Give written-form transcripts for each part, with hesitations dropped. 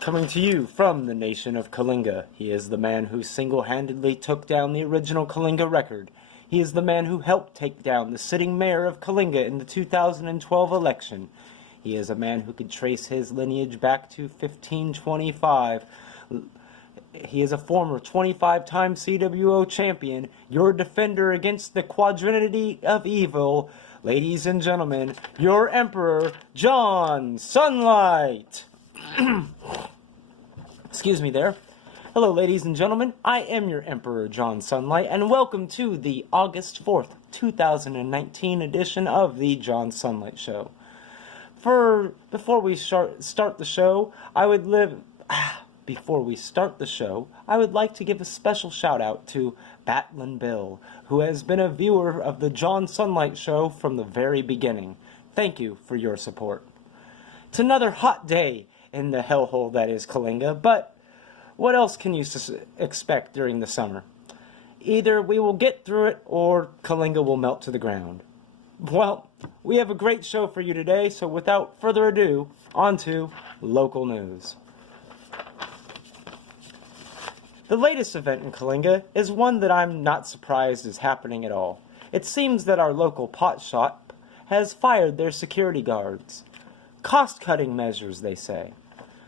Coming to you from the nation of Kalinga, he is the man who single-handedly took down the original Kalinga record. He is the man who helped take down the sitting mayor of Kalinga in the 2012 election. He is a man who could trace his lineage back to 1525. He is a former 25-time CWO champion, your defender against the quadrinity of evil. Ladies and gentlemen, your Emperor, John Sunlight! Excuse me there. Hello, ladies and gentlemen. I am your Emperor, John Sunlight, and welcome to the August 4th, 2019 edition of the John Sunlight Show. Before we start the show, I would like to give a special shout out to Batlin Bill, who has been a viewer of the John Sunlight Show from the very beginning. Thank you for your support. It's another hot day in the hellhole that is Kalinga, but what else can you expect during the summer? Either we will get through it or Kalinga will melt to the ground. Well, we have a great show for you today, so without further ado, on to local news. The latest event in Kalinga is one that I'm not surprised is happening at all. It seems that our local pot shop has fired their security guards. Cost-cutting measures, they say.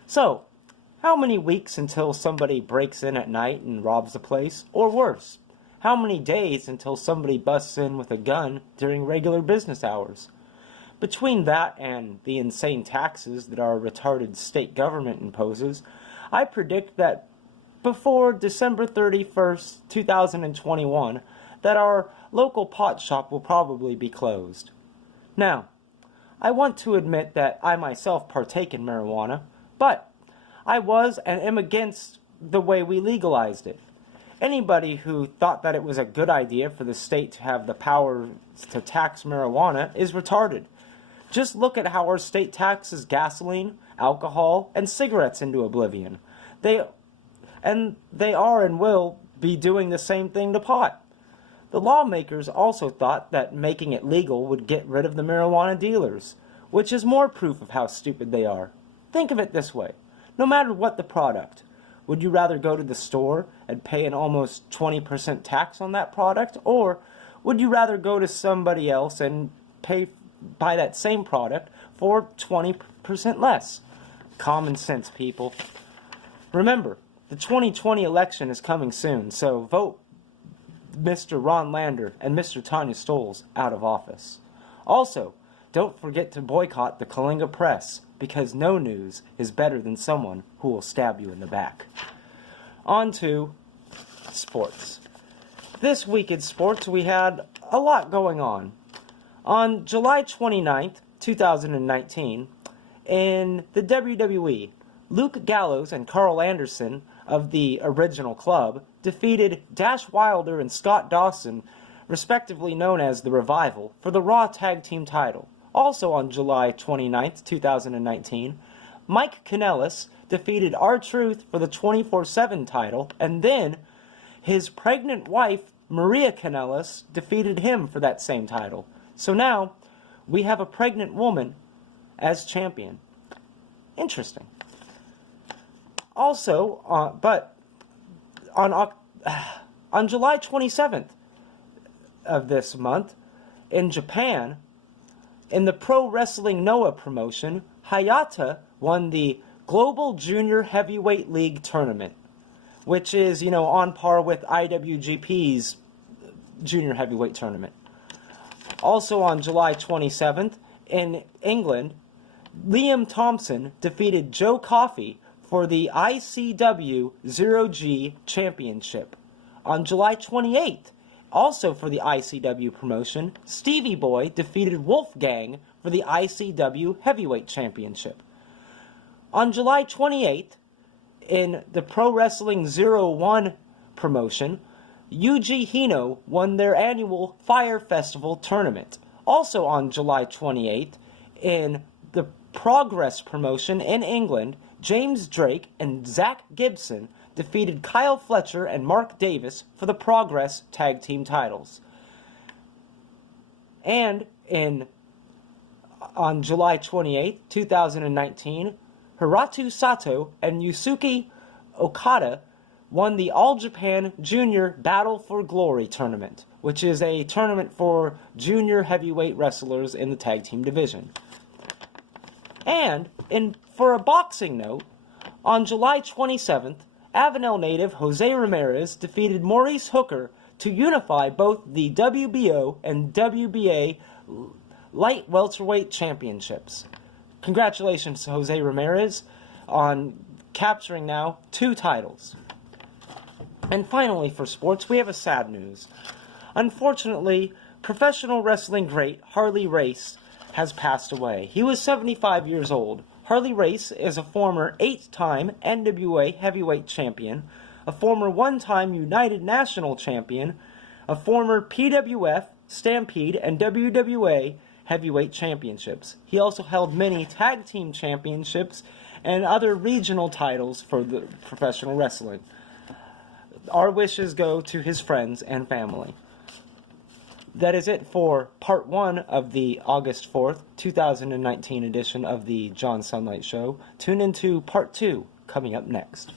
So, how many weeks until somebody breaks in at night and robs the place? Or worse, how many days until somebody busts in with a gun during regular business hours? Between that and the insane taxes that our retarded state government imposes, I predict that before December 31st, 2021, that our local pot shop will probably be closed. Now, I want to admit that I myself partake in marijuana, but I was and am against the way we legalized it. Anybody who thought that it was a good idea for the state to have the power to tax marijuana is retarded. Just look at how our state taxes gasoline, alcohol, and cigarettes into oblivion. They are and will be doing the same thing to pot. The lawmakers also thought that making it legal would get rid of the marijuana dealers, which is more proof of how stupid they are. Think of it this way. No matter what the product, would you rather go to the store and pay an almost 20% tax on that product, or would you rather go to somebody else and buy that same product for 20% less? Common sense, people. Remember, the 2020 election is coming soon, so vote Mr. Ron Lander and Mr. Tanya Stoles out of office. Also, don't forget to boycott the Kalinga Press, because no news is better than someone who will stab you in the back. On to sports. This week in sports, we had a lot going on. On July 29th, 2019, in the WWE, Luke Gallows and Carl Anderson of the original club defeated Dash Wilder and Scott Dawson, respectively known as The Revival, for the Raw Tag Team title. Also on July 29th, 2019, Mike Kanellis defeated R-Truth for the 24/7 title, and then his pregnant wife, Maria Kanellis, defeated him for that same title. So now, we have a pregnant woman as champion. Interesting. Also, on July 27th of this month, in Japan, in the Pro Wrestling Noah promotion, Hayata won the Global Junior Heavyweight League Tournament, which is, on par with IWGP's Junior Heavyweight Tournament. Also on July 27th, in England, Liam Thompson defeated Joe Coffey for the ICW 0G Championship. On July 28th, also for the ICW promotion, Stevie Boy defeated Wolfgang for the ICW Heavyweight Championship. On July 28th, in the Pro Wrestling 01 promotion, Yuji Hino won their annual Fire Festival tournament. Also on July 28th, in the Progress promotion in England, James Drake and Zach Gibson defeated Kyle Fletcher and Mark Davis for the Progress Tag Team titles. And on July 28th, 2019, Hiratu Sato and Yusuke Okada won the All Japan Junior Battle for Glory tournament, which is a tournament for junior heavyweight wrestlers in the tag team division. And for a boxing note, on July 27th, Avenel native Jose Ramirez defeated Maurice Hooker to unify both the WBO and WBA light welterweight championships. Congratulations to Jose Ramirez on capturing now 2 titles. And finally, for sports, we have a sad news. Unfortunately, professional wrestling great Harley Race has passed away. He was 75 years old. Harley Race is a former 8-time NWA heavyweight champion, a former 1-time United National champion, a former PWF, Stampede, and WWA heavyweight championships. He also held many tag team championships and other regional titles for the professional wrestling. Our wishes go to his friends and family. That is it for part 1 of the August 4th, 2019 edition of the John Sunlight Show. Tune into part 2 coming up next.